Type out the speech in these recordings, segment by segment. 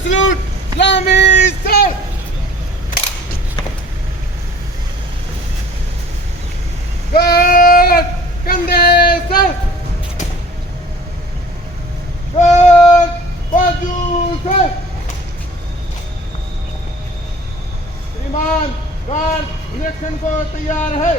salute. Islami sir. Good. Kande sir. Good. Baju sir. श्रीमान guard election को तैयार है।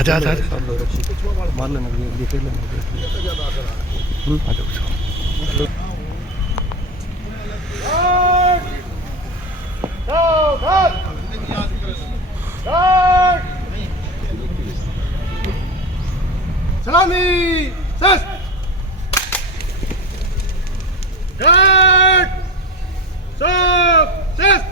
आजा आजा मार लेना देख लेना आजा सलामी सस गार्ड सब सस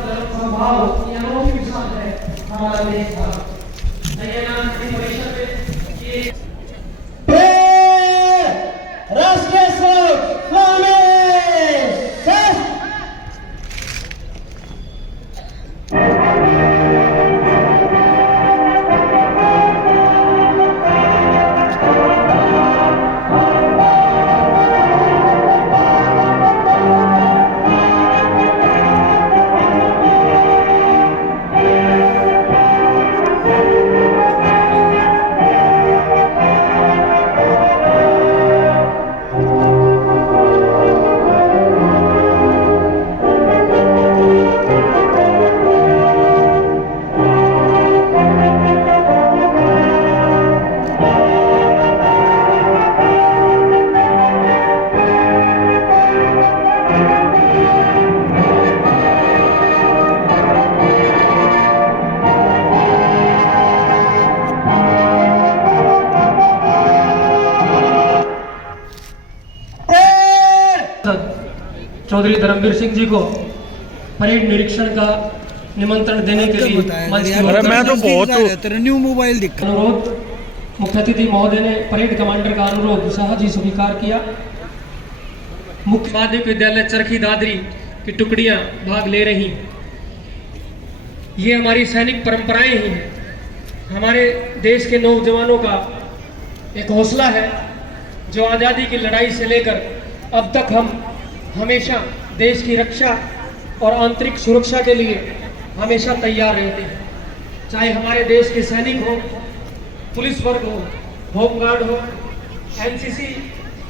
संभाव ये अनोखी मिसाल है हमारा देश का। परिषद में ये राष्ट्रीय स्वरूप स्वामी श्रेष्ठ। चौधरी धर्मवीर सिंह जी को परेड निरीक्षण का निमंत्रण देने के लिए मंच की ओर मैं तो बहुत न्यू मोबाइल दिखा। अनुरोध मुख्य अतिथि महोदय ने परेड कमांडर का अनुरोध सहज स्वीकार किया। मुख्य माध्यमिक विद्यालय चरखी दादरी की टुकड़ियां भाग ले रही। ये हमारी सैनिक परंपराएं ही हैं। हमारे देश के नौजवानों का एक हौसला है जो आज़ादी की लड़ाई से लेकर अब तक हम हमेशा देश की रक्षा और आंतरिक सुरक्षा के लिए हमेशा तैयार रहते हैं। चाहे हमारे देश के सैनिक हो, पुलिस वर्ग हो, होमगार्ड हो, एनसीसी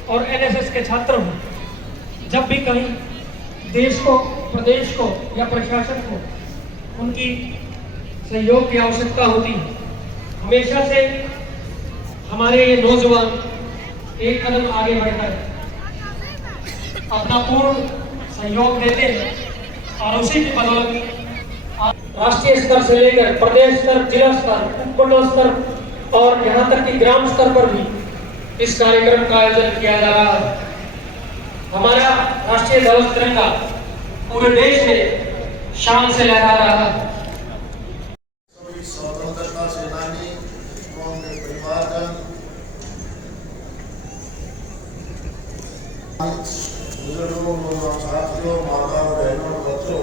और एनएसएस के छात्र हो, जब भी कहीं देश को, प्रदेश को या प्रशासन को उनकी सहयोग की आवश्यकता होती है, हमेशा से हमारे ये नौजवान एक कदम आगे बढ़कर अपना पूर्ण सहयोग देते हैं और उसी की बदौलत राष्ट्रीय स्तर से लेकर प्रदेश स्तर, जिला स्तर, उपमंडल स्तर और यहाँ तक कि ग्राम स्तर पर भी इस कार्यक्रम का आयोजन किया जा रहा है। हमारा राष्ट्रीय ध्वज तिरंगा पूरे देश में शान से लहरा रहा है। सभी स्वतंत्रता सेनानी और उनके परिवारजन, बुजुर्गों, साथियों, माताओं, बहनों, बच्चों,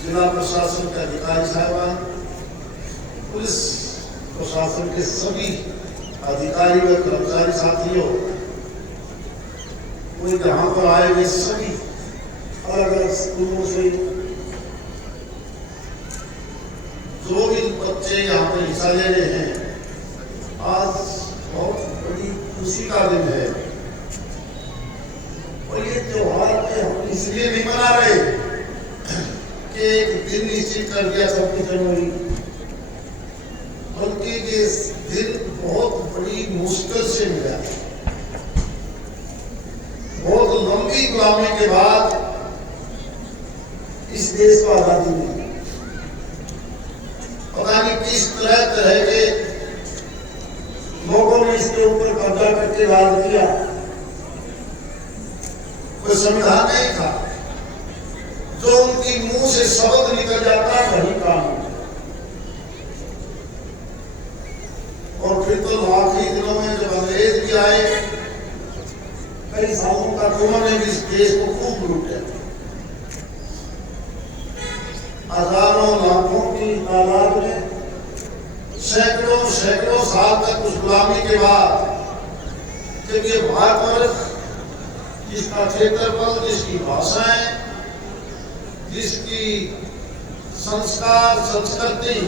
जिला प्रशासन के अधिकारी साहिबान, पुलिस प्रशासन के सभी अधिकारी व कर्मचारी साथियों, कोई यहाँ पर आए हुए सभी अलग अलग स्कूलों से जो भी बच्चे यहाँ पे हिस्सा ले रहे हैं, आज बहुत बड़ी खुशी का दिन है। और ये त्योहार हम इसलिए नहीं मना रहे कि एक दिन निश्चित कर दिया 26 जनवरी, बल्कि ये दिन बहुत बड़ी मुश्किल से मिला। बहुत लंबी गुलामी के बाद इस देश को आजादी मिली। पता नहीं किस तरह के लोगों ने इसके ऊपर कब्जा करके राज किया। कोई संविधान नहीं था, जो उनकी मुंह से शब्द निकल जाता वही कानून। और फिर तो आखिरी दिनों में जब अंग्रेज भी आए, कई सालों तक उन्होंने भी इस देश को खूब लूटा। हजारों लाखों की तादाद में सैकड़ों सैकड़ों साल तक उस गुलामी के बाद जब ये भारतवर्ष, जिसका क्षेत्रफल, जिसकी भाषाएं, जिसकी संस्कार, संस्कृति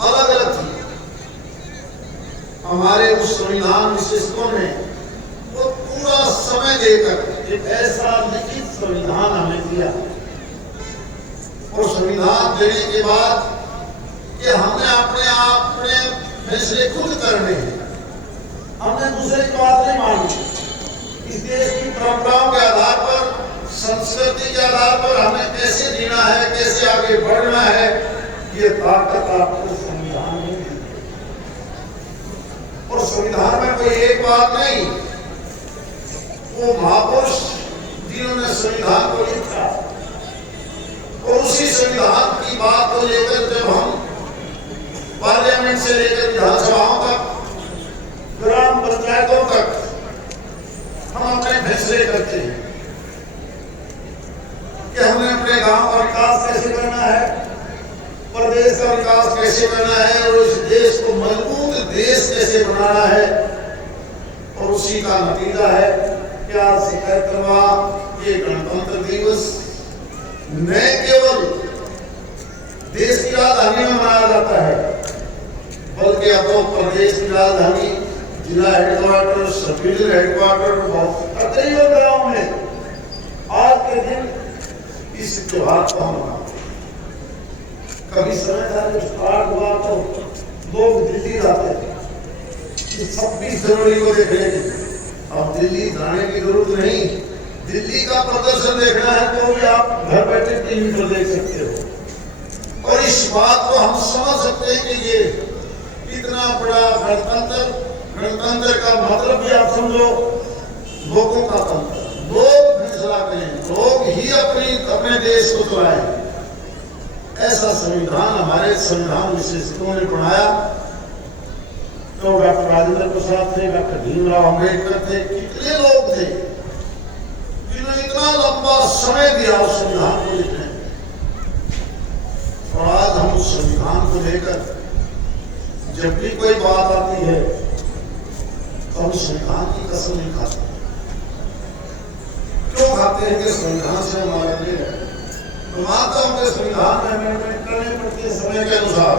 अलग अलग थी, हमारे उस संविधान विशेषज्ञों ने वो पूरा समय देकर एक ऐसा लिखित संविधान हमें दिया। और संविधान देने के बाद कि हमने अपने फैसले खुद करने हैं, हमने दूसरे की बात नहीं मानी। इस देश की परंपराओं के आधार पर, संस्कृति के आधार पर हमें कैसे जीना है, कैसे आगे बढ़ना है, ये ताकत आपको संविधान में दी। और संविधान में कोई एक बात नहीं, वो महापुरुष जिन्होंने संविधान को लिखा, और उसी संविधान की बात को लेकर जब हम पार्लियामेंट से लेकर विधानसभाओं तक, ग्राम पंचायतों तक हम अपने फैसले करते हैं कि हमने अपने गांव का विकास कैसे करना है, प्रदेश का विकास कैसे करना है, और इस देश को मजबूत देश कैसे बनाना है। और उसी का नतीजा है कि आज 77वां ये गणतंत्र दिवस न केवल देश की राजधानी में मनाया जाता है, बल्कि अब तो प्रदेश की राजधानी, जिला हेडक्वार्टर, सब डिवीजन हेडक्वार्टर, तकरीबन गाँव में आज के दिन इस त्योहार को हम मनाते हैं। कभी समय था जब स्टार्ट हुआ तो लोग दिल्ली जाते थे 26 जनवरी को देखने के लिए। अब दिल्ली जाने की जरूरत नहीं, दिल्ली का प्रदर्शन देखना है तो भी आप घर बैठे टीवी पर देख सकते हो। और इस बात को हम समझ सकते हैं कि ये इतना बड़ा गणतंत्र का मतलब भी आप समझो, लोगों का तंत्र, लोग फैसला करें, लोग ही अपने देश को चलाएं। ऐसा संविधान हमारे संविधान विशेषज्ञों ने बनाया। तो डॉक्टर राजेंद्र प्रसाद थे, डॉक्टर भीमराव अम्बेडकर थे, कितने लोग थे जिन्होंने इतना लंबा समय दिया उस संविधान को लिखने। और आज हम उस संविधान को लेकर जब भी कोई बात आती है तो हम संविधान की कसम नहीं खाते। क्यों खाते हैं कि संविधान से हमारा दिल है, तो माता के संविधान में अमेंडमेंट करने पड़ती है समय के अनुसार,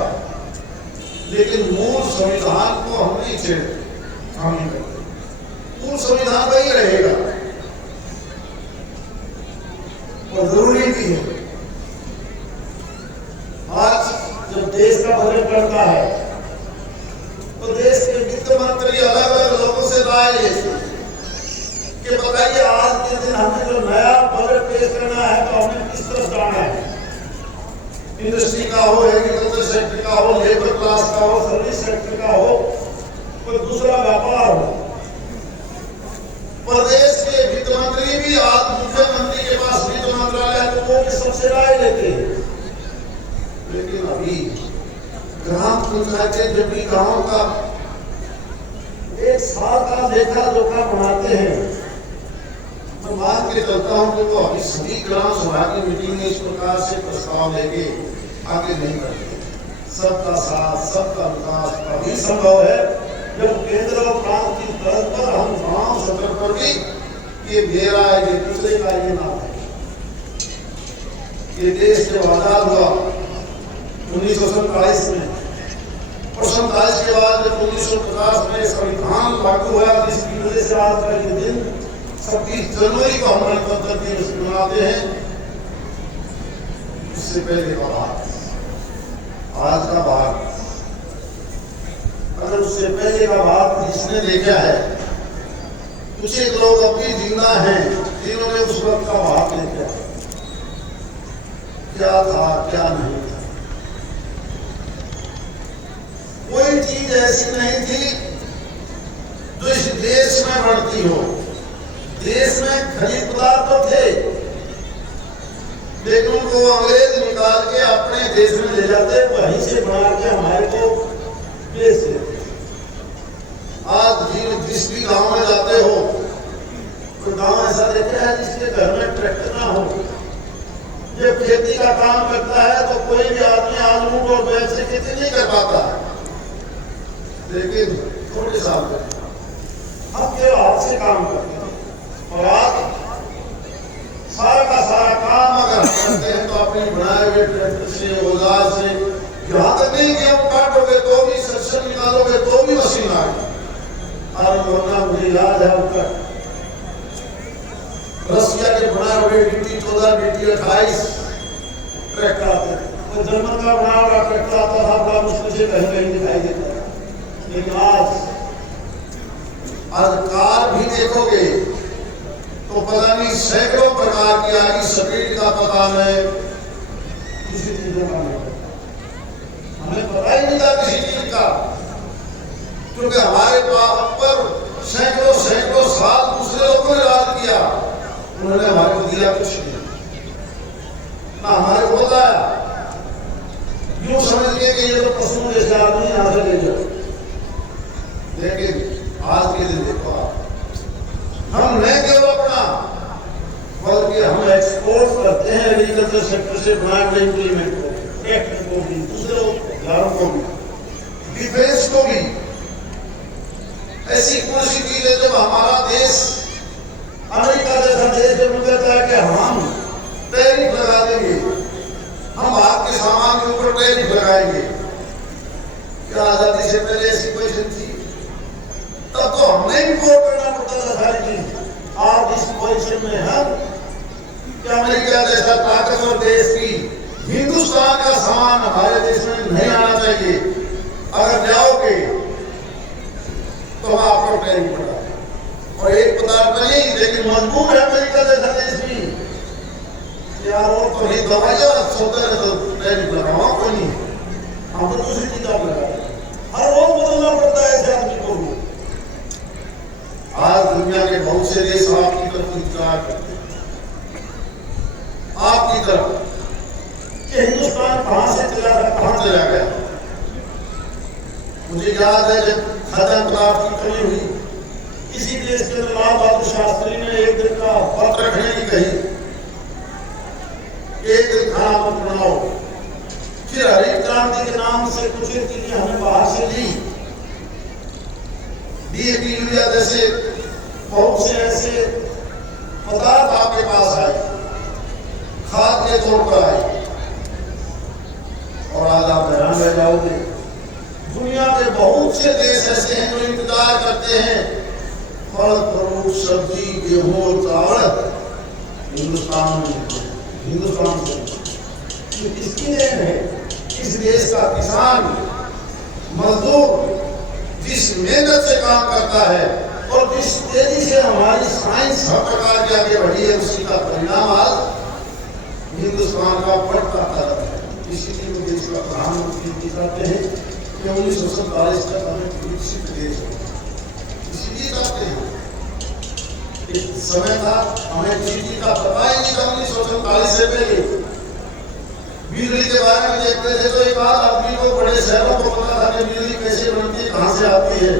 लेकिन मूल संविधान को हम नहीं छेड़ते, हम नहीं करते। मूल संविधान वही रहेगा और जरूरी भी है। आज जब देश का बजट बनता है तो देश के वित्त मंत्री अलग अलग लोगों से राय लेते हैं कि बताइए आज के दिन हमें जो नया बजट पेश करना है तो हमें किस तरफ जाना है। इंडस्ट्री का हो, एग्रीकल्चर सेक्टर का हो, लेबर क्लास का हो, सर्विस सेक्टर का हो, कोई दूसरा व्यापार हो। प्रदेश के वित्त मंत्री भी आज मुख्यमंत्री के पास वित्त मंत्रालय है तो वो भी सबसे राय लेते हैं। लेकिन अभी ग्राम पंचायतें जब भी गांव का एक साल का लेखा जोखा बनाते हैं, मैं मान के चलता हूं कि वो अभी सभी ग्राम सभा की मीटिंग में इस प्रकार से प्रस्ताव लेके आगे नहीं बढ़ते। सबका साथ, सबका विकास तभी संभव है जब केंद्र और प्रांत की तर्ज पर हम गांव स्तर पर भी ये मेरा है, ये दूसरे का, ये नाम है। ये देश जब आजाद हुआ 1947 में, और 47 के बाद जब 1950 में संविधान लागू हुआ, जिसकी वजह से आज का ये दिन 26 जनवरी को हम गणतंत्र दिवस मनाते हैं। उससे पहले का भारत, आज का भारत, अगर उससे पहले का भारत जिसने देखा है, कुछ एक लोग अभी जिंदा हैं जिन्होंने उस वक्त का भारत देखा, क्या था क्या नहीं था। कोई चीज ऐसी नहीं थी जो इस देश में बढ़ती हो। देश में खनिज पदार्थ तो थे, लेकिन उनको अंग्रेज निकाल के अपने देश में ले जाते, वहीं से बना के हमारे को बेच देते। आज जिस भी गांव में जाते हो तो गांव ऐसा देखा है जिसके घर में ट्रैक्टर ना हो, जब खेती का काम करता है तो कोई भी आदमी आज ऊँट और बैल से खेती नहीं कर पाता, लेकिन थोड़े साल में हम केवल हाथ से काम करते हैं। और आज सारा का सारा काम अगर करते हैं तो अपने बनाए हुए ट्रैक्टर से, औजार से, यहाँ तक नहीं कि हम काटोगे तो भी, सेक्शन निकालोगे तो भी मशीन आ गई। मुझे याद है उनका रसिया के बनाए हुए DT 14, DT 28 ट्रैक्टर आते थे, तो जर्मन का बना हुआ ट्रैक्टर आता था, बड़ा मुश्किल से कहीं कहीं दिखाई देता था। लेकिन आज कार भी देखोगे तो पता नहीं सैकड़ों प्रकार की आगे स्पीड का पता नहीं, किसी चीजों का नहीं, हमें पता ही नहीं था किसी चीज का, क्योंकि हमारे पर सैकड़ों साल दूसरे लोगों ने राज किया। उन्होंने हमारे को दिया कुछ नहीं, ना हमारे को बताया। यूं समझिए कि ये तो पशुओं जैसे आदमी यहाँ से ले जाओ। लेकिन आज के दिन देखो आप, हम नहीं केवल अपना बल्कि हम एक्सपोर्ट करते हैं एग्रीकल्चर सेक्टर से बनाए इम्प्लीमेंट को, एक्ट को भी, दूसरे हथियारों को भी, डिफेंस को भी। ऐसी कौन सी चीज है जब हमारा देश अमेरिका जैसा देश जब कहता है कि हम टैरिफ लगा देंगे, हम आपके सामान के ऊपर टैरिफ लगाएंगे। क्या आजादी से पहले ऐसी पोजीशन थी? तब तो हमने इम्पोर्ट करना पड़ता था सारी चीज। आज इस पोजीशन में हम कि अमेरिका जैसा ताकतवर देश की हिंदुस्तान का सामान हमारे देश में नहीं आना चाहिए। अगर जाओगे तो हम आपको टैरिफ पड़ा, और एक पदार्थ नहीं, लेकिन मजबूर है अमेरिका जैसा देश भी यार, और तो नहीं दवाइयाँ सौदा है तो टैरिफ लगाओ, कोई नहीं, हम तो दूसरी चीज आप लगा रहे। हर रोज बदलना पड़ता है ऐसे आदमी को भी। आज दुनिया के बहुत से देश आपकी तरफ इंतजार करते हैं, आपकी तरफ कि हिंदुस्तान कहां से चला गया। मुझे याद है जब खाद्य पदार्थ की कमी हुई, किसी देश के अंदर लाल बहादुर शास्त्री ने एक दिन का व्रत रखने की कही, एक दिन खाना मत बनाओ। फिर हरित क्रांति के नाम से कुछ चीजें हमने बाहर से ली, डीएपी यूरिया जैसे बहुत से ऐसे पदार्थ आपके पास आए, खाद के तौर पर आए, और आज आप हैरान रह जाओगे। दुनिया के बहुत से देश ऐसे हैं जो इंतजार करते हैं फल फ्रूट सब्जी गेहूं और चावल हिंदुस्तान में मिलते हैं, हिंदुस्तान से। किसकी देन है? इस देश का किसान मजदूर जिस मेहनत से काम करता है और जिस तेजी से हमारी साइंस हर प्रकार की आगे बढ़ी है, उसी का परिणाम आज हिंदुस्तान का बढ़ता कदम है। इसीलिए वो देश का प्रधानमंत्री चाहते हैं कि 1947 तक हमें विकसित देश हो। इसीलिए चाहते हैं, एक समय था हमें किसी चीज का पता ही नहीं था 1947 से पहले। बिजली के बारे में देखते थे तो एक आध आदमी को बड़े शहरों को पता था कि बिजली कैसे बनती है, कहां से आती है।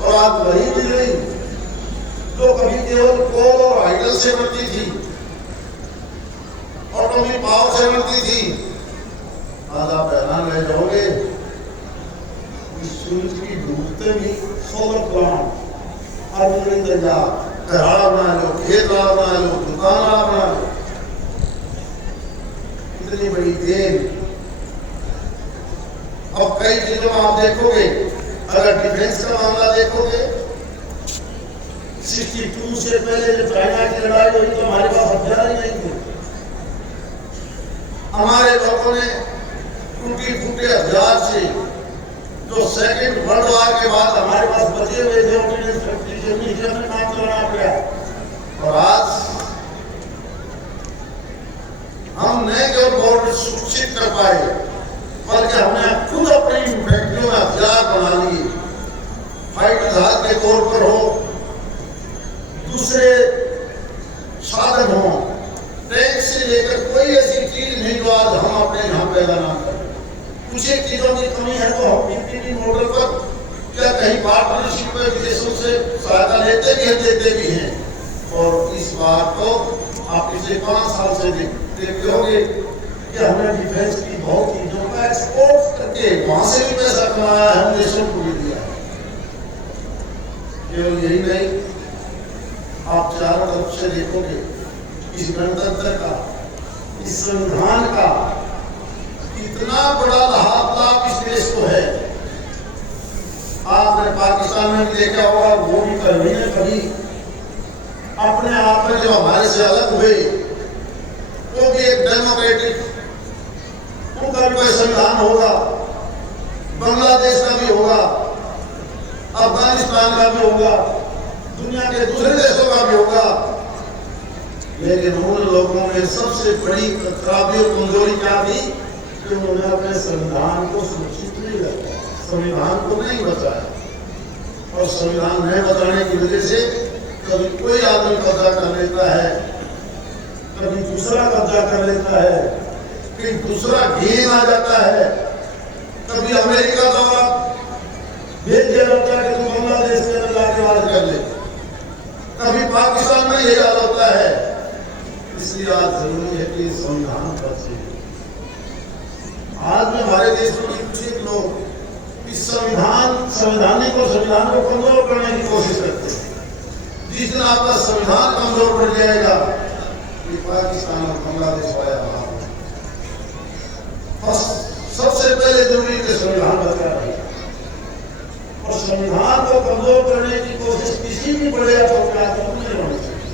और आज वही बिजली जो कभी केवल कोल और हाइडल से बनती थी, ऑटोमेटिक पावर से बनती थी, आज आप हैरान रह जाओगे। सूरज की डूबते भी सोलर प्लांट, अर्जुन दरिया घरा बना लो, खेत बना लो, दुकान बना लो, इतनी बड़ी देन। अब कई चीजों में आप देखोगे, अगर डिफेंस का मामला देखोगे, 62 से पहले जब चाइना की लड़ाई हुई तो हमारे पास हथियार ही नहीं थे। हमारे लोगों ने टूटी फूटे हथियार से जो सेकेंड वर्ल्ड वॉर के बाद हमारे पास बचे हुए थे में काम चलाना पड़ा। और आज हम न केवल बॉर्डर सुरक्षित कर पाए, बल्कि हमने खुद अपनी फैक्ट्रियों में हथियार बना लिए, फाइटर जहाज के तौर पर हो, दूसरे साधन हो, टैंक से लेकर कोई ऐसी चीज नहीं जो आज हम अपने यहाँ पैदा ना करें। कुछ एक चीजों की कमी है तो हम पीपीपी मॉडल पर क्या कहीं पार्टनरशिप में विदेशों से सहायता लेते भी हैं, देते भी हैं। और इस बार तो आप पिछले 5 साल से देखते होंगे कि हमने डिफेंस की बहुत चीजों का एक्सपोर्ट करके वहां से भी पैसा कमाया है, हम देशों को भी दिया है। केवल यही नहीं, आप चारों तरफ से देखोगे इस गणतंत्र का, इस संविधान का इतना बड़ा लाभ इस देश को है। आपने पाकिस्तान में भी देखा होगा, वो भी कभी न कभी अपने आप में जो हमारे से अलग हुए, वो भी एक डेमोक्रेटिक, उनका भी कोई संविधान होगा, बांग्लादेश का भी होगा, अफगानिस्तान का भी होगा, दुनिया के दूसरे देशों का भी होगा। लेकिन उन लोगों में सबसे बड़ी खराबी और कमजोरी क्या थी कि उन्होंने अपने संविधान को सुरक्षित नहीं रखा, संविधान को नहीं बचाया। और संविधान नहीं बचाने की वजह से कभी कोई आदमी कब्जा कर लेता है कभी दूसरा कब्जा कर लेता है, कभी दूसरा गेन आ जाता है, कभी अमेरिका द्वारा भेज दिया जाता है कि तुम बांग्लादेश के अंदर लाके वार कर ले, कभी पाकिस्तान में यही हाल होता है। इसलिए आज जरूरी है कि संविधान बचे। आज में हमारे देश में कुछ लोग इस संवैधानिक और संविधान को कमजोर करने की कोशिश करते हैं। जिस दिन आपका संविधान कमजोर पड़ जाएगा, पाकिस्तान और बांग्लादेश वाया सबसे पहले जरूरी है संविधान बचा रहे, और संविधान को कमजोर करने की कोशिश किसी भी बड़े या छोटे आतंक नहीं होनी चाहिए।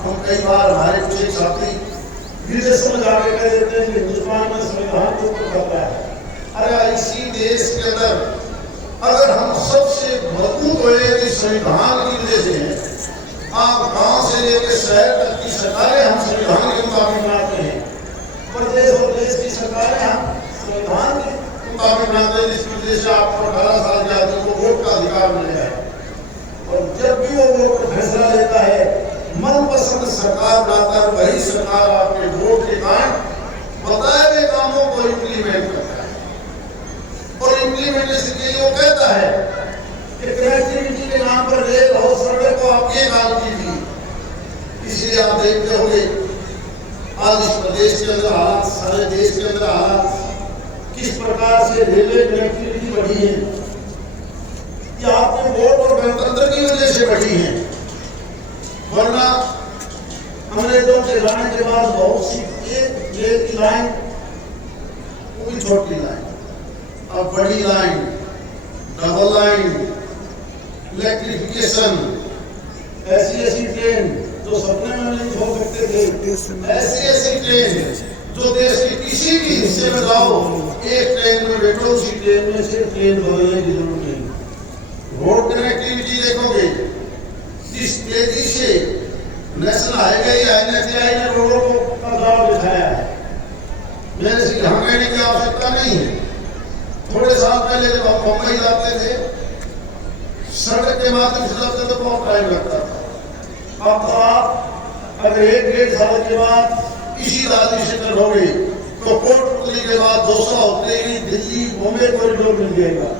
हम कई बार हमारे कुछ साथी विदेश में जाके कह देते हैं कि हिंदुस्तान में संविधान को खतरा है। अरे इसी देश के अंदर अगर हम सबसे मजबूत हुए इस संविधान की वजह से हैं, आप गांव से लेकर शहर तक की सरकारें हम संविधान के मुताबिक बनाते हैं, प्रदेश और देश की सरकारें हम संविधान के मुताबिक बनाते हैं, जिसकी वजह से आपको 18 साल के आदमी को वोट का अधिकार मिलेगा। और जब भी वो वोट का फैसला लेता है, मनपसंद सरकार बनाता है, वही सरकार आपके वोट के कारण बताए हुए कामों को इम्प्लीमेंट करता है। और इम्प्लीमेंटेशन के लिए वो कहता है कि कनेक्टिविटी के नाम पर रेल और सड़क को आप ये काम कीजिए। इसलिए आप देखते होंगे आज इस प्रदेश के अंदर हालात, सारे देश के अंदर हालात किस प्रकार से रेलवे कनेक्टिविटी बढ़ी है, ये आपके वोट और गणतंत्र की वजह से बढ़ी है। वरना अंग्रेजों के लाने के बाद बहुत सी एक लाइन, वो भी छोटी लाइन, अब बड़ी लाइन, डबल लाइन, इलेक्ट्रिफिकेशन, ऐसी ट्रेन जो सपने में नहीं हो सकते थे, ऐसी ट्रेन जो देश के किसी भी हिस्से में जाओ, एक ट्रेन में बैठो, उसी ट्रेन में से ट्रेन बदलने की जरूरत नहीं। रोड कनेक्टिविटी देखोगे जिस तेजी से नेशनल हाईवे या NHAI ने रोडों को का दाव दिखाया है, मेरे से यहाँ कहने की आवश्यकता नहीं है। थोड़े साल पहले जब हम मुंबई जाते थे, सड़क के माध्यम से जाते तो बहुत टाइम लगता था। अब तो आप अगर 1-1.5 साल के बाद इसी दादी से चलोगे तो कोटपुतली के बाद 200 होते ही दिल्ली बॉम्बे कॉरिडोर मिल जाएगा।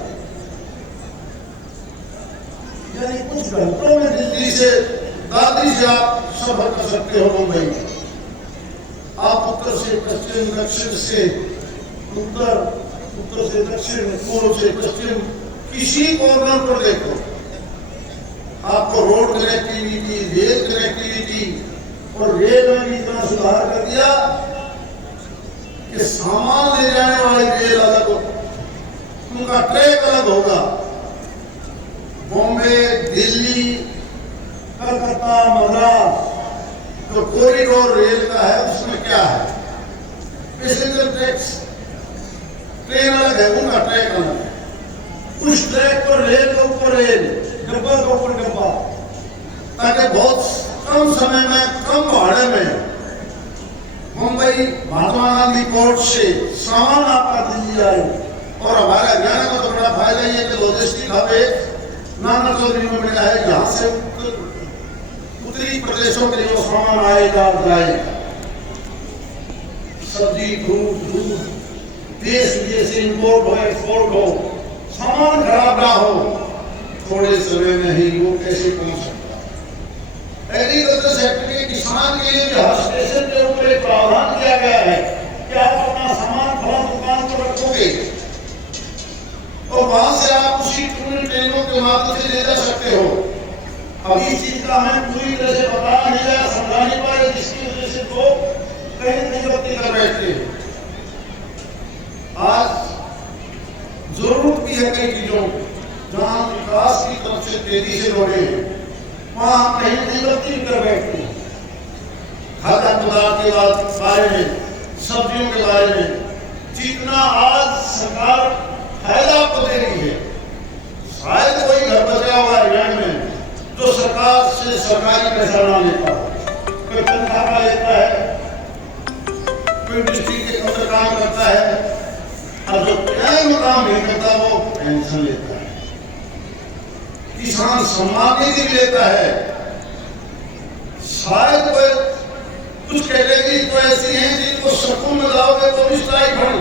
यानी कुछ घंटों में दिल्ली से दादरी से आप सफर कर सकते हो मुंबई। आप उत्तर से पश्चिम, दक्षिण से उत्तर, उत्तर से दक्षिण, पूर्व से पश्चिम, किसी कॉर्नर पर देखो आपको रोड कनेक्टिविटी, रेल कनेक्टिविटी, और रेल में भी इतना सुधार कर दिया कि सामान ले जाने वाली रेल अलग हो, उनका ट्रैक अलग होगा। बॉम्बे, दिल्ली, कलकत्ता, मद्रास जो कॉरिडोर रेल का है उसमें क्या है, पैसेंजर ट्रेन अलग है, उनका ट्रैक अलग है। उस ट्रैक पर रेल के ऊपर रेल, डब्बा के ऊपर डब्बा, ताकि बहुत कम समय में, कम भाड़े में मुंबई महात्मा गांधी पोर्ट से सामान आपका दिल्ली आए। और हमारे हरियाणा में तो बड़ा फायदा ये कि लॉजिस्टिक हब नाना चौधरी में मिला है, यहाँ से उत्तरी प्रदेशों के लिए वो सामान आएगा जाएगा। सब्जी, दूध, देश विदेश से इम्पोर्ट हो, एक्सपोर्ट हो, सामान खराब ना हो, थोड़े समय में ही वो कैसे पहुंच सकता। एग्रीकल्चर सेक्टर के किसान के लिए भी हर स्टेशन के ऊपर एक प्रावधान किया गया है कि आप अपना सामान फला दुकान पर रखोगे और वहां से आप उसी ट्रेनों के माध्यम से ले जा सकते हो। अभी इस चीज का हमें पूरी तरह से पता नहीं है, समझा नहीं पाए, जिसकी वजह से लोग कहीं निगरानी कर बैठते हैं। आज जरूरत भी है कई चीजों जहां विकास की तरफ से तेजी से बढ़े, वहां कहीं निगरानी कर बैठते हैं। खाद्य पदार्थ के बारे में, सब्जियों के बारे में जितना आज सरकार फायदा आपको दे रही है, शायद कोई घर बचा हुआ हरियाणा में जो सरकार से सरकारी पैसा ना लेता, कोई तनख्वाह लेता है, कोई डिस्ट्रिक्ट के अंदर काम करता है, और जो टाइम काम नहीं करता वो पेंशन लेता है, किसान सम्मान निधि भी लेता है। शायद कोई कुछ कैटेगरी तो ऐसी हैं जिनको सकून में लाओगे तो भी स्ट्राइक होगी,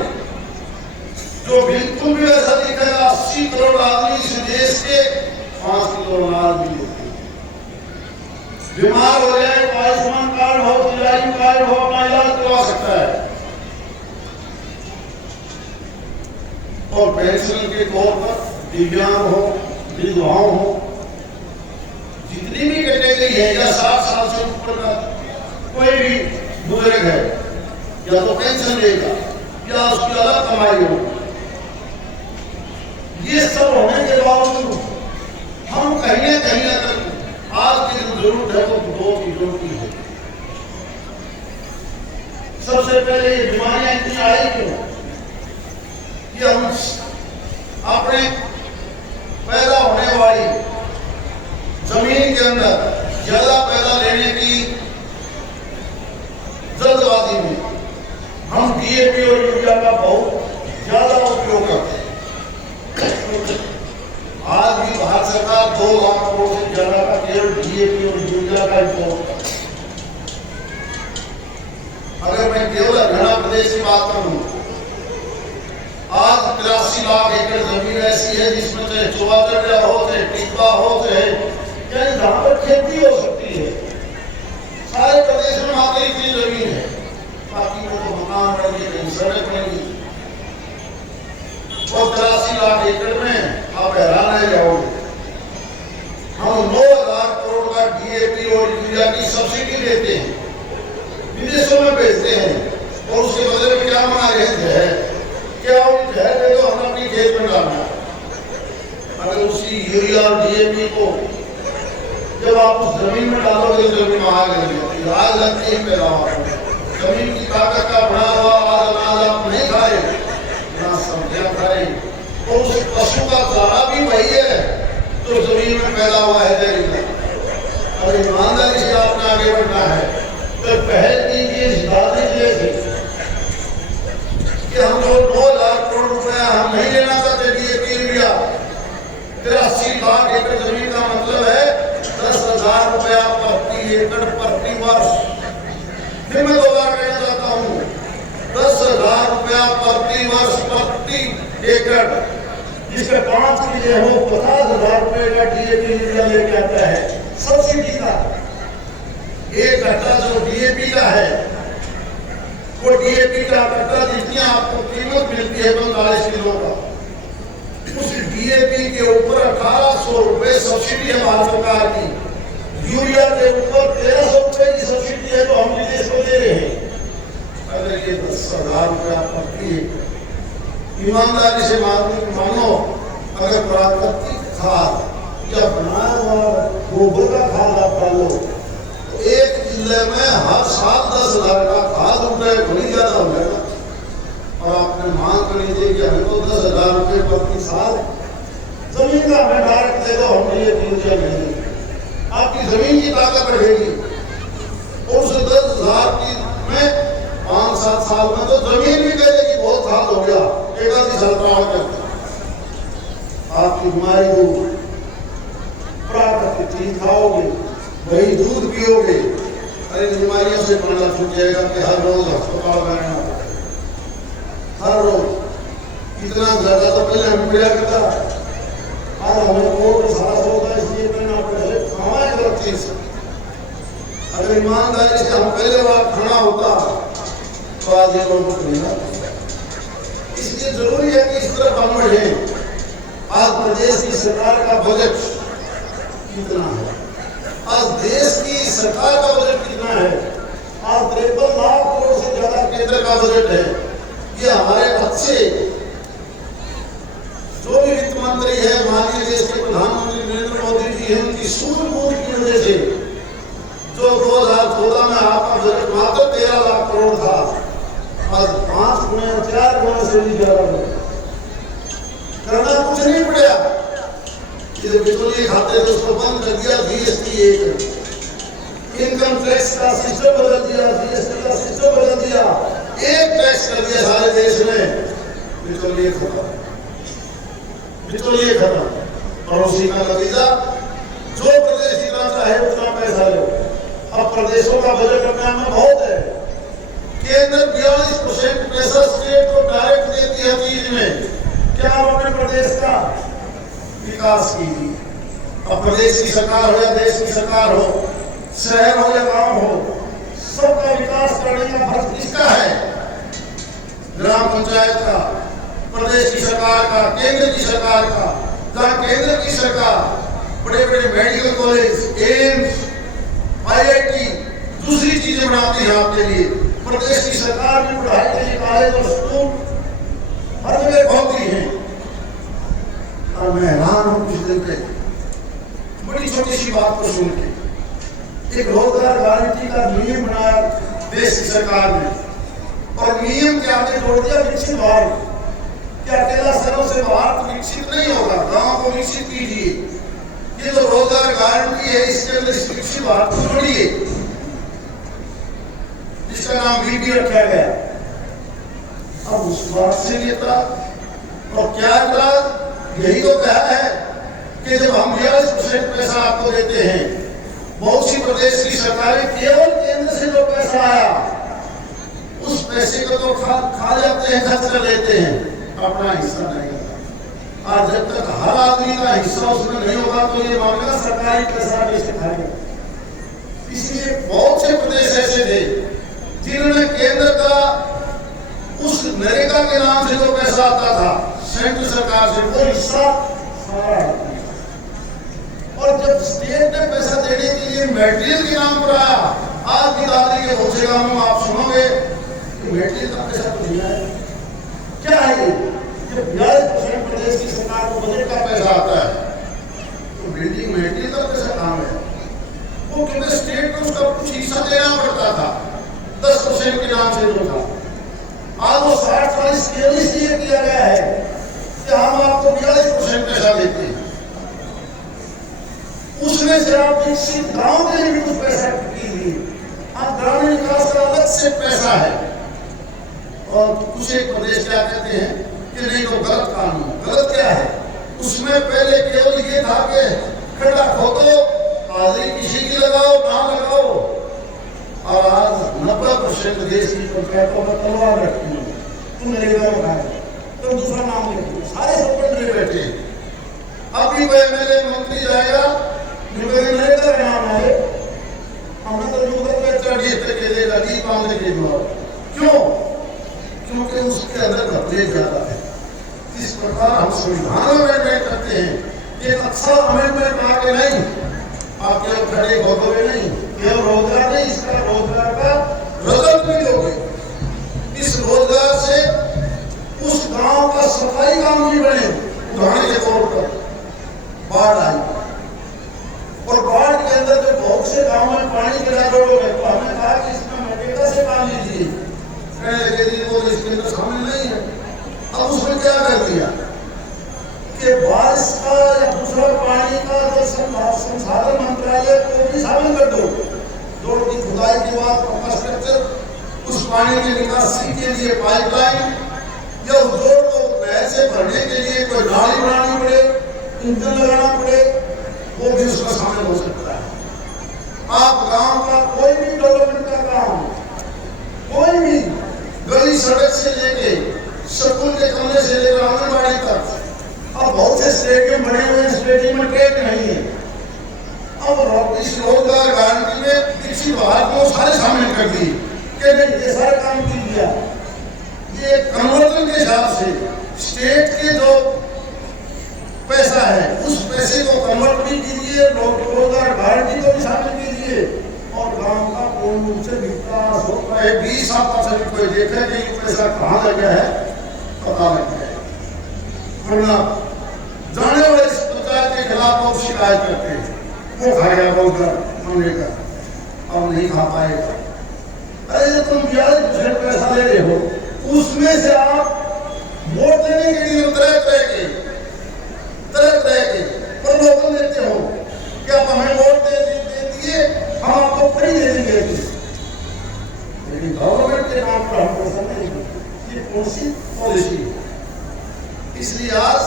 जो बिल्कुल भी ऐसा दिखेगा 80 करोड़ आदमी इस देश के 5 करोड़ आदमी बीमार हो जाए तो आयुष्मान कार्ड हो, दिव्यांग कार्ड हो, अपना इलाज करवा सकता है। और पेंशन के तौर पर दिव्यांग हो, विधवाओं हो, जितनी भी कैटेगरी है या 60 साल से ऊपर का कोई भी बुजुर्ग है या तो पेंशन लेगा या उसकी अलग कमाई हो, ये सब होने के बावजूद हम कहीं ना कहीं अगर आज की जो जरूरत है वो दो चीजों की है। सबसे पहले ये बीमारियां इतनी आई क्यों कि हम अपने पैदा होने वाली जमीन के अंदर ज्यादा पैदा लेने की जल्दबाजी में हम डीएपी और यूरिया का बहुत ज्यादा उपयोग करते हैं। आज भी भारत सरकार 2 लाख करोड़ से ज्यादा का केवल डीएपी और यूरिया का उपयोग करती है। अगर मैं केवल हरियाणा प्रदेश की बात करूं, आज 83 लाख एकड़ जमीन ऐसी है जिसमें चाहे चौबाचड़ा हो, चाहे टिब्बा हो, चाहे जहां पर खेती हो सकती है, सारे प्रदेश में मात्र इतनी जमीन है। बाकी वो तो मकान बनेंगे, कहीं सड़क बनेगी। और 83 लाख एकड़ में आप हैरान रह जाओगे। हम 9,000 करोड़ का डीएपी और यूरिया की सब्सिडी देते हैं, विदेशों में भेजते हैं, और उसके बदले में क्या मांगा रहे हैं? क्या जहर दे दो, हमें अपनी खेत में डालना है। अगर उसी यूरिया और डीएपी को जब आप उस जमीन में डालोगे तो जमीन में आग लग जाती है, आग लगती है पैदावार। जमीन की ताकत का बना हुआ अनाज आप नहीं खाए, ना सब्जियां खाए, और उस पशु का चारा भी वही है तो जमीन में पैदा हुआ है जमीन में। और ईमानदारी से आपने आगे बढ़ना है तो पहल कीजिए इस दादी से कि हम जो 9 लाख करोड़ रुपया हम नहीं लेना चाहते डीएपी यूरिया, 83 लाख एकड़ जमीन का मतलब है 10,000 रुपया प्रति एकड़ प्रति वर्ष। फिर मैं 2 बार कहना चाहता हूँ, 10,000 रुपया प्रति वर्ष प्रति एकड़, जिसमें 5 किले हो 50,000 रुपए का डीएपी यूरिया लेके आता है सब्सिडी का। एक कट्टा जो डीएपी का है, वो डीएपी का कट्टा जितनी आपको कीमत मिलती है 45 किलो का, उस डीएपी के ऊपर 1,800 रुपए सब्सिडी है भारत सरकार की। यूरिया के ऊपर 1,300 रुपए की सब्सिडी है तो हम विदेश को दे रहे हैं। अगर ये 10,000 रुपया प्रति ईमानदारी से मानो, अगर प्राकृतिक खाद या बनाया हुआ गोबर का खाद आप डालो तो एक जिले में हर साल 10,000 का खाद रुपये बड़ी ज्यादा हो जाएगा। और आपने मांग कर लीजिए कि हमें तो 10,000 रुपये प्रति साल जमीन का हमें डायरेक्ट दे दो, हम ये यूरिया नहीं, आपकी जमीन की ताकत बढ़ेगी। और उस 10,000 की में 5-7 साल में तो जमीन भी कहेगी बहुत साल हो गया, एक आधी सरकार करती, आपकी बीमारी दूर, प्राकृतिक चीज खाओगे, वही दूध पियोगे, अरे बीमारियों से पढ़ना छूट जाएगा कि हर रोज अस्पताल में रहना पड़ेगा, हर रोज। इतना ज्यादा तो पहले हम मिला करता, आज हमें कोर्ट सारा होता है, इसलिए करना पड़े हमारे गलत चीज। अगर ईमानदारी से हम पहले बार खाना होता तो आज ये लोगों को मिला। इसलिए जरूरी है कि इस तरफ हम बढ़े। आज प्रदेश की सरकार का बजट कितना है? आज देश की सरकार का बजट कितना है? आज 53 लाख करोड़ से ज्यादा केंद्र का बजट है। ये हमारे अच्छे जो भी वित्त मंत्री है, माननीय देश के प्रधानमंत्री नरेंद्र मोदी जी हैं, उनकी सूझबूझ की वजह से जो 2014 में आपका बजट मात्र 13 लाख करोड़ था, आज 5 गुना 4 गुना से भी ज्यादा करना कुछ नहीं पड़ा। ये बिचौलिए खाते थे उसको बंद कर दिया, जीएसटी एक, इनकम टैक्स का सिस्टम बदल दिया, जीएसटी का सिस्टम बदल दिया, एक टैक्स कर दिया सारे देश में, बिचौलिए खत्म, बिचौलिए खत्म। और उसी का नतीजा जो प्रदेश जितना चाहे उतना पैसा लो। अब प्रदेशों का बजट अपने में बहुत है, केंद्र 42% पैसा स्टेट को डायरेक्ट देती है चीज में। क्या आप अपने प्रदेश का विकास कीजिए। अब प्रदेश की सरकार हो या देश की सरकार हो, शहर हो या गांव हो, सबका विकास करने का फर्ज किसका है? ग्राम पंचायत का, प्रदेश की सरकार का, केंद्र की सरकार का। जहाँ केंद्र की सरकार बड़े बड़े मेडिकल कॉलेज, एम्स, IIT, दूसरी चीजें बनाती है आपके लिए, प्रदेश की सरकार भी पढ़ाई के लिए कॉलेज और स्कूल हर जगह खोलती है। और मैं हैरान हूं कुछ दिन पहले बड़ी छोटी सी बात को सुन के एक रोजगार गारंटी का नियम बनाया देश की सरकार ने, और नियम के आगे जोड़ दिया विकसित भारत। क्या अकेला शहरों से भारत विकसित नहीं होगा? गांव को विकसित कीजिए। ये जो रोजगार गारंटी है इसके अंदर विकसित भारत को जोड़िए, जिसका नाम बीबी रखा गया। अब उस बात से भी इतराज, और क्या इतराज? यही तो कहा है कि जब हम 42% पैसा आपको देते हैं, बहुत सी प्रदेश की सरकारें केवल केंद्र से जो पैसा आया उस पैसे को तो खा जाते हैं, खर्च कर लेते हैं, अपना हिस्सा नहीं होता। आज जब तक हर आदमी का हिस्सा उसमें नहीं होगा तो ये मामला सरकारी पैसा कैसे खाएगा? इसलिए बहुत से प्रदेश ऐसे थे जिन्होंने केंद्र का उस नरेगा के नाम से जो पैसा आता था सेंट्रल सरकार से, वो हिस्सा सारा, और जब स्टेट ने पैसा देने के लिए मेटेरियल के नाम पर आया, आज भी दादी के बहुत से गांवों में आप सुनोगे कि मेटेरियल का पैसा तो दिया है। क्या है ये? 42% प्रदेश की सरकार को बजट का पैसा आता है, तो बिल्डिंग मेटेरियल का पैसा कहाँ है? वो क्योंकि स्टेट को उसका कुछ हिस्सा देना पड़ता था, 10% के नाम से जो था। आज वो 60-40 केवल इसलिए किया गया है कि हम आपको 42% पैसा देते हैं, उसमें से आप विकसित गांव के लिए भी कुछ पैसा कीजिए। आज ग्रामीण विकास का अलग से पैसा है, और कुछ एक प्रदेश क्या कहते हैं कि नहीं तो गलत कानून। गलत क्या है? उसमें पहले केवल ये था कि खड्डा खोदो, हाजिरी किसी की लगाओ ना लगाओ, और आज 90% देश की पंचायतों में तलवार रखती है, तुम नरेगा में खाए, तुम दूसरा नाम लिखो, सारे सब पंडे बैठे। अभी कोई MLA मंत्री जाएगा, नरेगा का नाम आए, हमने तो यूजर पे चढ़ी तरीके देगा, डी बांधने के द्वारा। क्यों? क्योंकि उसके अंदर घपले ज्यादा है। इस प्रकार हम संविधान में अमेंडमेंट करते हैं, एक अच्छा अमेंडमेंट बना के नहीं, आप केवल खड़े खोदोगे नहीं, केवल रोजगार नहीं, इसका रोजगार का रजत भी दोगे। इस रोजगार से उस गांव का सफाई काम भी बने। उदाहरण के तौर पर बाढ़ आई, और बाढ़ के अंदर जो बहुत से गांव में पानी के जागरण हो गए, तो हमने कहा कि इसमें मटेरियल से काम लीजिए, वो इसके अंदर शामिल नहीं है। अब उसमें क्या कर दिया कि बारिश का या दूसरा पानी का जो संसाधन मंत्रालय को भी शामिल कर दो। रोड की खुदाई के बाद इंफ्रास्ट्रक्चर, उस पानी की निकासी के लिए पाइपलाइन, या उस रोड को नहर से भरने के लिए कोई नाली बनानी पड़े, इंजन लगाना पड़े, वो भी उसका शामिल हो सकता है। आप गांव का कोई भी डेवलपमेंट का काम, कोई भी गली सड़क से लेके स्कूल के कमरे से लेकर आंगनबाड़ी तक, अब बहुत से स्टेडियम बने हुए हैं, स्टेडियम में ट्रैक नहीं है। अब इस रोजगार गारंटी में विकसित भारत को सारे शामिल कर दिए कि नहीं, ये सारा काम किया। ये कन्वर्जन के हिसाब से स्टेट के जो पैसा है उस पैसे को कन्वर्ट भी कीजिए, रोजगार गारंटी को भी शामिल कीजिए, और गांव का पूर्ण से विकास होता है। 20 साल तक कोई देखे कि ये पैसा कहाँ लग गया है, पता लग गया है। वरना जाने वाले इस पंचायत के खिलाफ लोग शिकायत करते हैं, वो खाएगा रोजगार मांगेगा, अब नहीं खा पाएगा। अरे तुम 42% पैसा ले रहे हो, उसमें से आप वोट देने के लिए तरह के प्रलोभन देते हो कि आप हमें वोट दे दिए, हम आपको फ्री दे देंगे, लेकिन गवर्नमेंट के नाम पर हम पैसा नहीं देंगे। ये कौन सी पॉलिसी है? इसलिए आज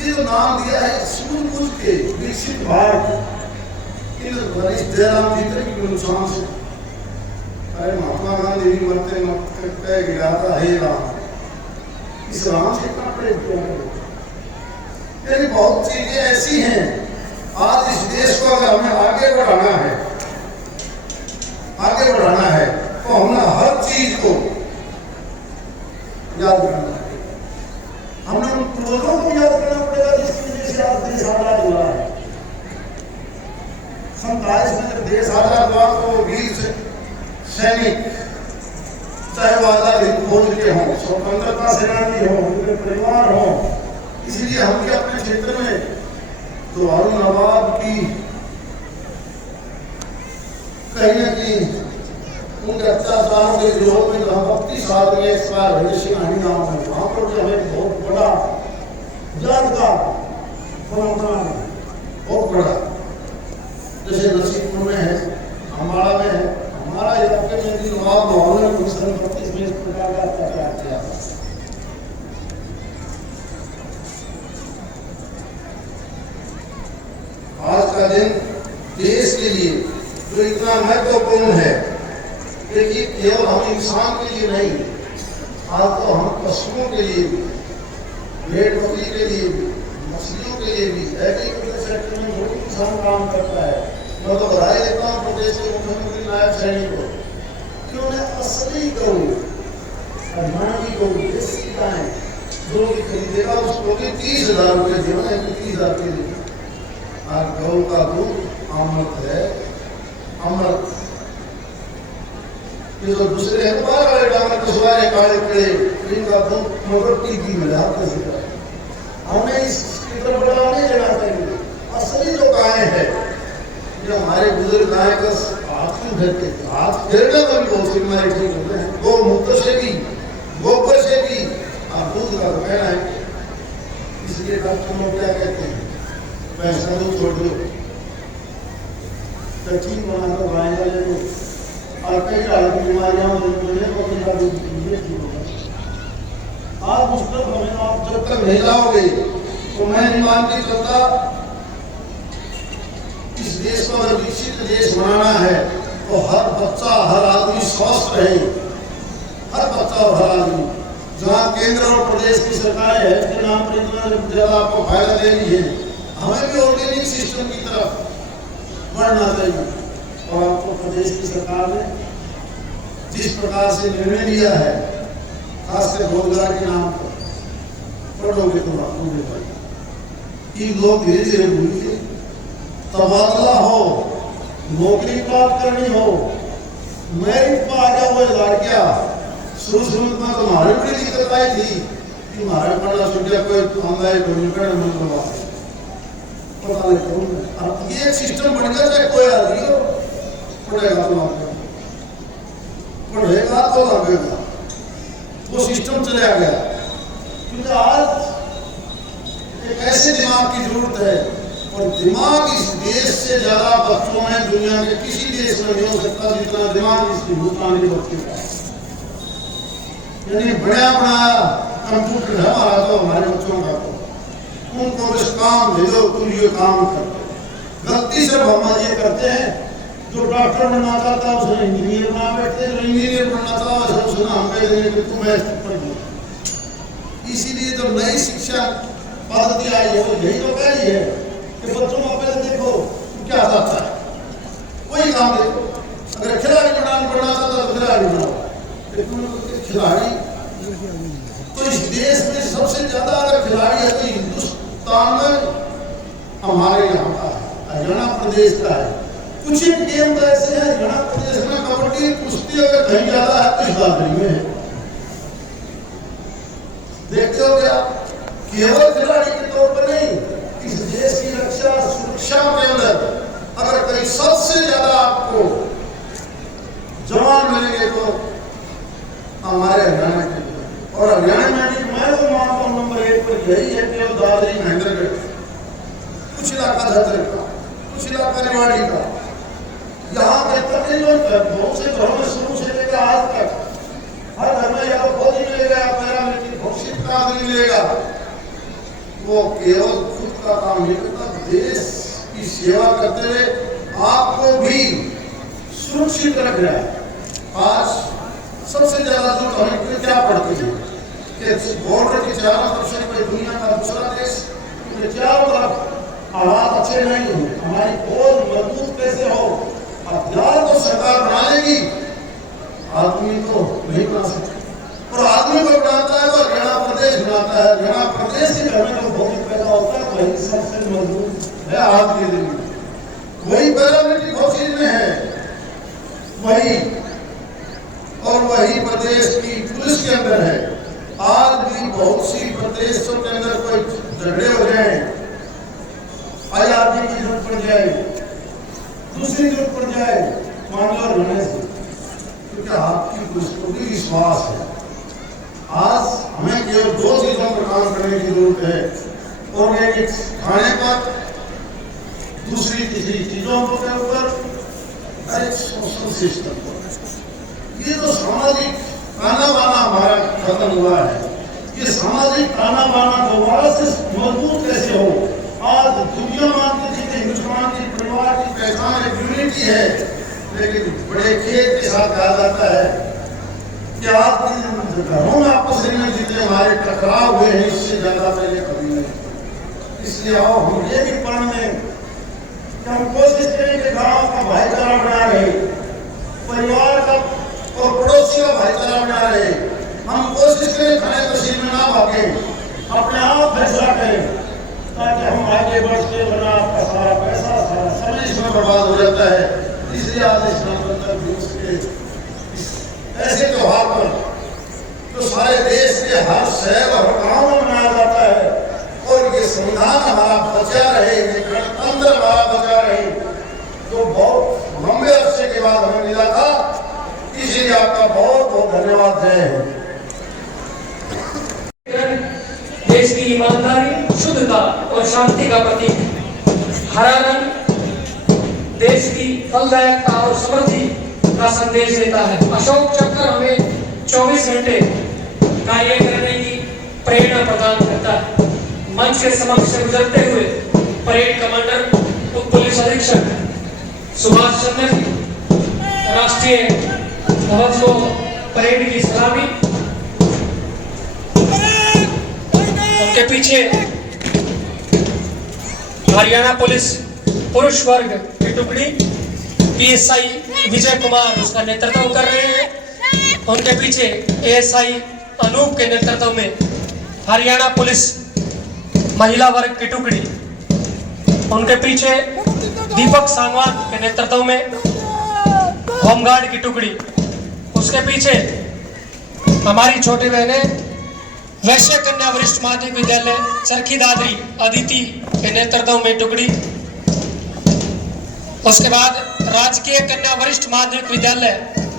ये जो नाम दिया है सूझबूझ के विकसित भारत, इन वरिष्ठ जयराम जी के नुकसान से अरे महात्मा गांधी भी मरते मरते कह गिरा था, हे राम, इस राम से इतना प्रेम किया करो। यानी बहुत चीजें ऐसी हैं, आज इस देश को अगर हमें आगे बढ़ाना है, तो हमें हर चीज को याद करना है। हमने उन पूर्वजों को याद करना पड़ेगा जिसकी वजह से आज देश आजाद हुआ है। 27 में जब देश आजाद हुआ तो वीर सैनिक, चाहे वो आजाद हिंद फौज के हों, स्वतंत्रता सेनानी हो, उनके परिवार हो, इसलिए हम भी अपने क्षेत्र में तो अरुण नवाब की कहीं न कहीं उनके अत्याचारों के विरोध में जहाँ 32 आदमी एक्सपायर हुए सिंहानी गांव में, वहां पर भी हमें बहुत बड़ा यादगार बनाना है, बहुत बड़ा। जैसे नसीबपुर में है, अम्बाड़ा में है, हमारा इलाके में भी नवाब मोहम्मद ने 1932 में इस प्रकार का अत्याचार किया था। आज का दिन देश के लिए जो इतना महत्वपूर्ण है, देखिए केवल हम इंसान के लिए नहीं, आज तो हम पशुओं के लिए भी, भेड़ बकरी के लिए भी, मछलियों के लिए भी एग्रीकल्चर सेक्टर में बहुत किसान काम करता है। मैं तो बधाई देता हूँ प्रदेश के मुख्यमंत्री नायब सैनिक को कि उन्हें असली गौ, हरियाणवी गौ, देसी गाय जो भी खरीदेगा उसको भी 30,000 रुपये देना है, 30,000 रुपये देना। आज गौ का दूध अमृत है, अमृत। ये जो दूसरे हैं बार वाले डांगर कसवारे काले पड़े, इनका दूध मगर टीबी में जाता है। हमें इसकी तरफ बढ़ावा नहीं देना चाहिए। असली जो गाय है, जो हमारे बुजुर्ग गाय का हाथ क्यों फेरते, हाथ फेरने में भी बहुत बीमारी ठीक होते हैं। गौ मूत्र से भी, गोबर से भी, और दूध का तो कहना है। इसलिए डॉक्टर लोग क्या कहते हैं, पैसा दूध छोड़ दो, ठीक बना कर गाय ले लो, और कई तरह की बीमारियां बकरी का दूध पीजिए, ठीक होगा। आप उस तरफ हमें आप जब तक नहीं लाओगे तो मैं नहीं मानती करता। इस देश को अगर विकसित देश बनाना है तो हर बच्चा, हर आदमी स्वस्थ रहे, हर बच्चा और हर आदमी। जहाँ केंद्र और प्रदेश की सरकारें हैं, इसके नाम पर इतना ज्यादा आपको फायदा दे रही है, हमें भी ऑर्गेनिक सिस्टम की तरफ बढ़ना चाहिए। और आपको प्रदेश की सरकार ने जिस प्रकार से निर्णय लिया है, खासकर रोजगार के नाम पर, पढ़ोगे तो आपको मिल पाएगा कि लोग धीरे धीरे भूलिए, तबादला हो, नौकरी प्राप्त करनी हो, मेरिट पर आ गया वो लड़कियां। शुरू में तो हमारे बड़ी दिक्कत आई थी कि हमारे पढ़ना छुट्टिया कोई ऑनलाइन पता नहीं करूँ। अब ये सिस्टम बन गया, चाहे कोई आदमी हो पढ़ेगा तो लगेगा, पढ़ेगा तो लगेगा, वो सिस्टम चला गया। क्योंकि आज एक ऐसे दिमाग की जरूरत है, और दिमाग इस देश से ज्यादा बच्चों में दुनिया के किसी देश में नहीं हो सकता जितना दिमाग इस हिंदुस्तान के बच्चे का है। यानी बड़ा बनाया कंप्यूटर है हमारा, तो हमारे बच्चों का तो उनको बस काम दे दो, तुम ये काम कर। गलती से हम ये करते हैं, जो डॉक्टर बनना चाहता है उसने इंजीनियर बना बैठते, जो इंजीनियर बनना चाहता है उसने हम कह देंगे कि तुम ऐसे पढ़। इसीलिए जब नई शिक्षा पद्धति आई है तो यही तो कह रही है कि बच्चों को पहले देखो क्या चाहता है, वही काम देखो। अगर खिलाड़ी बनना चाहता तो खिलाड़ी बनाओ, लेकिन खिलाड़ी तो इस देश में सबसे ज्यादा अगर खिलाड़ी है तो हिंदुस्तान में हमारे यहाँ का है, हरियाणा प्रदेश का है। कुछ ही गेम तो ऐसे हैं हरियाणा प्रदेश में, कबड्डी कुश्ती अगर कहीं ज्यादा है तो इस दादरी में है। देखते हो क्या, केवल खिलाड़ी के तौर पर नहीं, इस देश की रक्षा सुरक्षा के अंदर अगर कहीं सबसे ज्यादा आपको जवान मिलेंगे तो हमारे हरियाणा के, और हरियाणा में भी मैं तो मानता हूँ नंबर 1 पर यही है कि दादरी महेंद्रगढ़, कुछ इलाका धतरे का, कुछ इलाका रेवाड़ी का। यहाँ के तकरीबन बहुत से घरों में शुरू से लेकर आज तक हर घर में या तो फौजी मिलेगा या पैरामिलिट्री घोषित का आदमी मिलेगा। वो केवल खुद का काम नहीं करता, देश की सेवा करते हुए आपको भी सुरक्षित रख रहा है। आज सबसे ज्यादा जो हमें क्या पड़ती है कि बॉर्डर के चारों तरफ से कोई दुनिया का दूसरा देश उनके चारों तरफ हालात अच्छे नहीं हो, हमारी फौज मजबूत कैसे हो। हथियार तो सरकार बना लेगी, आदमी तो नहीं बना सकती। और आदमी को बनाता है तो हरियाणा प्रदेश बनाता है। हरियाणा प्रदेश के घर में जो भौतिक पैदा होता है वही सबसे मजबूत है आज के दिन में। वही पैरामिलिट्री फोर्सेज में है, वही और वही प्रदेश की पुलिस के अंदर है। आज भी बहुत सी प्रदेशों के अंदर कोई झगड़े हो जाए, आईआरबी की जरूरत पड़ जाए, दूसरी जरूरत पड़ जाए, मामला होने से, क्योंकि आपकी पुलिस को भी विश्वास है। आज हमें केवल दो चीजों पर काम करने की जरूरत है, ऑर्गेनिक खाने पर, दूसरी तीसरी चीजों के ऊपर, एक सोशल सिस्टम पर। ये जो सामाजिक ताना बाना हमारा खत्म हुआ है, ये सामाजिक ताना बाना दोबारा से मजबूत कैसे हो। आज दुनिया मानती थी कि हिंदुस्तान की परिवार की पहचान एक यूनिटी है, लेकिन बड़े खेद के साथ कहा जाता है कि आज घरों में आपस में जितने हमारे टकराव हुए हैं इससे ज्यादा पहले कभी नहीं। इसलिए आओ हम ये भी पढ़ लें कि हम कोशिश करें कि गांव का भाईचारा बना रहे, परिवार का और पड़ोसी का भाईचारा बना रहे। हम कोशिश करें थाने तहसील में ना भागे, अपने आप फैसला करें ताकि हम आगे बढ़ के, वरना आपका सारा पैसा सारा समय इसमें बर्बाद हो जाता है। इसलिए आज इस गणतंत्र दिवस के ऐसे त्योहार पर जो सारे देश के हर शहर और गांव में मनाया जाता है, और ये संविधान हमारा बचा रहे, ये गणतंत्र हमारा बचा रहे, जो बहुत लंबे अरसे के बाद हमें मिला था, इसीलिए आपका बहुत बहुत धन्यवाद। जय हिंद। देश की ईमानदारी, शुद्धता और शांति का प्रतीक है। हरा रंग देश की फलदायकता और समृद्धि का संदेश देता है। अशोक चक्र हमें 24 घंटे कार्य करने की प्रेरणा प्रदान करता है। मंच के समक्ष से गुजरते हुए परेड कमांडर उप पुलिस अधीक्षक सुभाष चंद्र राष्ट्रीय ध्वज को परेड की सलामी, उनके पीछे हरियाणा पुलिस पुरुष वर्ग की टुकड़ी पीएसआई विजय कुमार उसका नेतृत्व कर रहे हैं। उनके पीछे एएसआई अनूप के नेतृत्व में हरियाणा पुलिस महिला वर्ग की टुकड़ी, उनके पीछे दीपक सांगवान के नेतृत्व में होमगार्ड की टुकड़ी, उसके पीछे हमारी छोटी बहनें वैश्य कन्या वरिष्ठ माध्यमिक विद्यालय चरखी दादरी अदिति के नेतृत्व में टुकड़ी, उसके बाद राजकीय कन्या वरिष्ठ माध्यमिक विद्यालय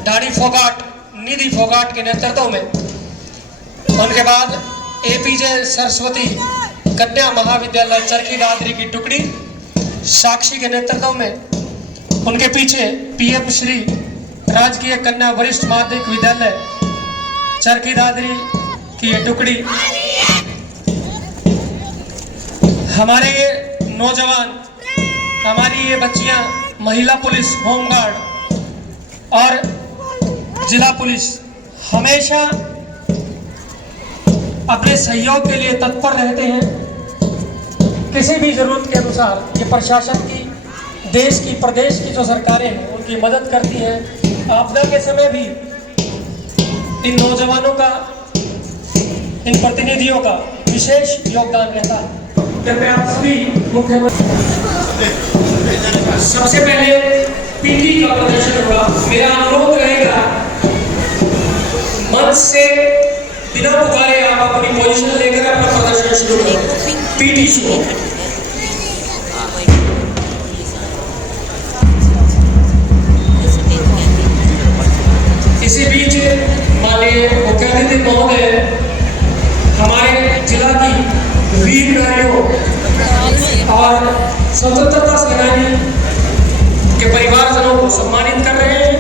डाड़ी फोगाट निधि फोगाट के नेतृत्व में, उनके बाद एपीजे सरस्वती कन्या महाविद्यालय चरखी दादरी की टुकड़ी साक्षी के नेतृत्व में, उनके पीछे पीएम श्री राजकीय कन्या वरिष्ठ माध्यमिक विद्यालय चरखी दादरी की ये टुकड़ी। हमारे ये नौजवान, हमारी ये बच्चियां, महिला पुलिस, होमगार्ड और जिला पुलिस हमेशा अपने सहयोग के लिए तत्पर रहते हैं। किसी भी जरूरत के अनुसार ये प्रशासन की, देश की, प्रदेश की जो सरकारें हैं उनकी मदद करती हैं। आपदा के समय भी इन नौजवानों का, इन प्रतिनिधियों का विशेष योगदान रहता है। कृपया आप सभी मुख्यमंत्री, सबसे पहले पीटी का प्रदर्शन होगा। मेरा अनुरोध रहेगा मंच से बिना पुकारे आप अपनी पोजीशन लेकर अपना प्रदर्शन शुरू करें। पीटी शुरू। इसी बीच माननीय मुख्य अतिथि महोदय हमारे जिला की वीर नारियों और स्वतंत्रता सेनानी के परिवारजनों को सम्मानित कर रहे हैं।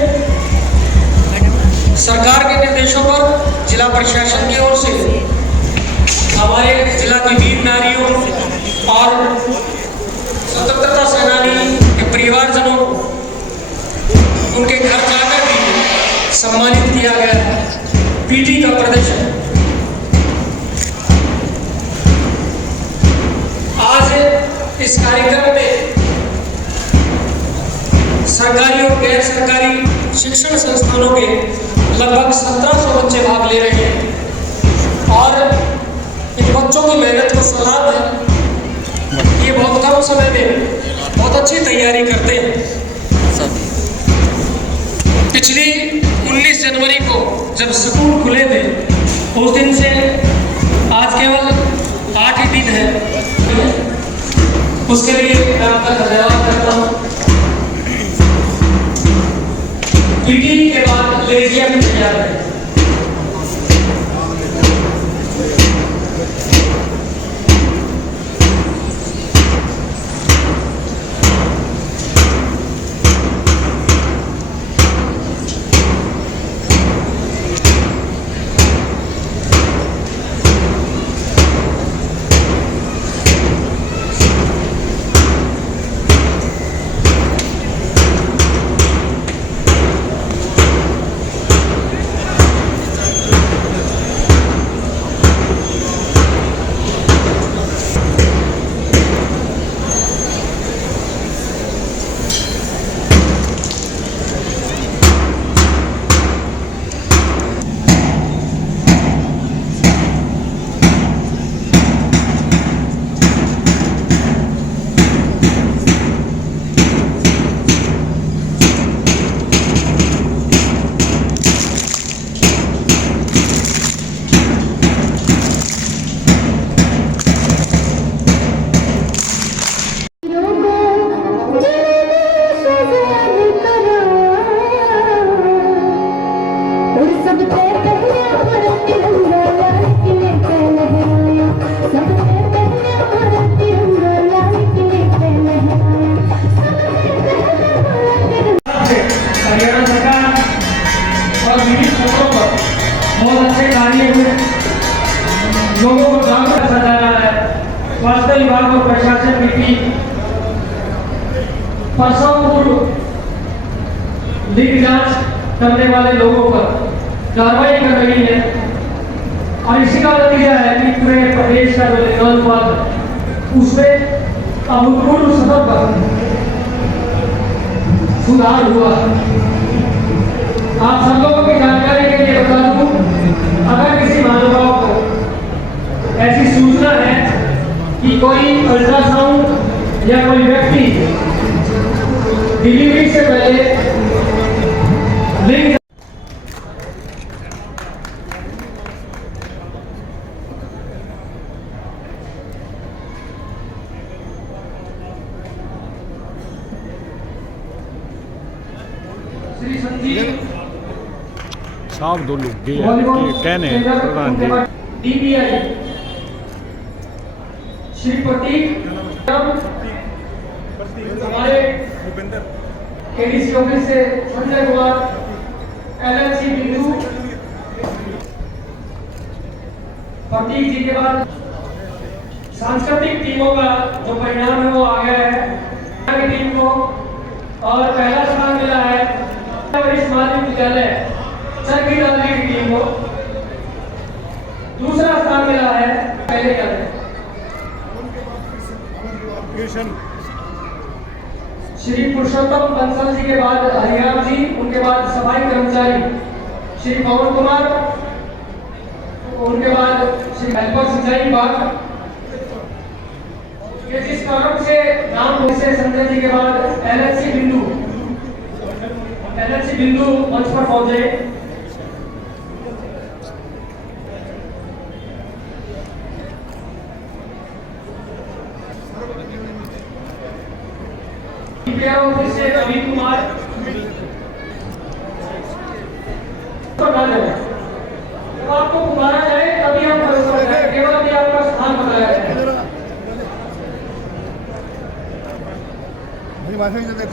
सरकार के निर्देशों पर जिला प्रशासन की ओर से हमारे जिला की वीर नारियों और स्वतंत्रता सेनानी के परिवारजनों उनके घर जाकर भी इस कार्यक्रम में सरकारी और गैर सरकारी शिक्षण संस्थानों के लगभग 1700 बच्चे भाग ले रहे हैं और इन बच्चों की मेहनत को सलाम है। ये बहुत कम समय में बहुत अच्छी तैयारी करते हैं। पिछली 19 जनवरी को जब स्कूल खुले थे उस दिन से आज केवल 8 ही दिन है, उसके लिए मैं आपका धन्यवाद करता हूँ। पीटी के बाद लेजिया भी तैयार है। हरियाणा सरकार और विभिन्न स्तरों पर बहुत अच्छे कार्य हुए, लोगों को जागरूक रखा जा रहा है। स्वास्थ्य विभाग और प्रशासन की टीम प्रसव पूर्व लिंग जांच करने वाले लोगों पर कार्रवाई कर रही है और इसी का नतीजा है कि पूरे प्रदेश का जो लिंगानुपात है उसमें अभूतपूर्व स्तर पर सुधार हुआ। आप सब लोगों की जानकारी के लिए बता दूं, अगर किसी महानुभाव को ऐसी सूचना है कि कोई अल्ट्रासाउंड या कोई व्यक्ति डिलीवरी से पहले लिंग श्री संजीव साहब दो लोग कहने प्रधान जी डीबीआई श्री प्रतीक हमारे केडीसी ऑफिस से संजय कुमार, एलएनसी बिंदु प्रतीक जी के बाद सांस्कृतिक टीमों का जो परिणाम है वो आ गया है की टीम को, और पहला स्थान मिला है वरिष्ठ माध्यमिक विद्यालय चरखी दादरी की टीम को, दूसरा स्थान मिला है पहले का श्री पुरुषोत्तम बंसल जी के बाद हरियाणा जी, उनके बाद सफाई कर्मचारी श्री पवन कुमार, उनके बाद श्री हेल्पर सिंचाई विभाग के जिस क्रम से नाम से संजय जी के बाद एलएनसी बिंदु मंच पर पहुंचे। ऑफिस से रवि कुमार तो आपको पुकारा जाए तभी हम केवल अभी आपका स्थान बताया जाए।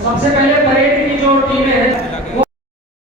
सबसे पहले परेड की जो टीमें हैं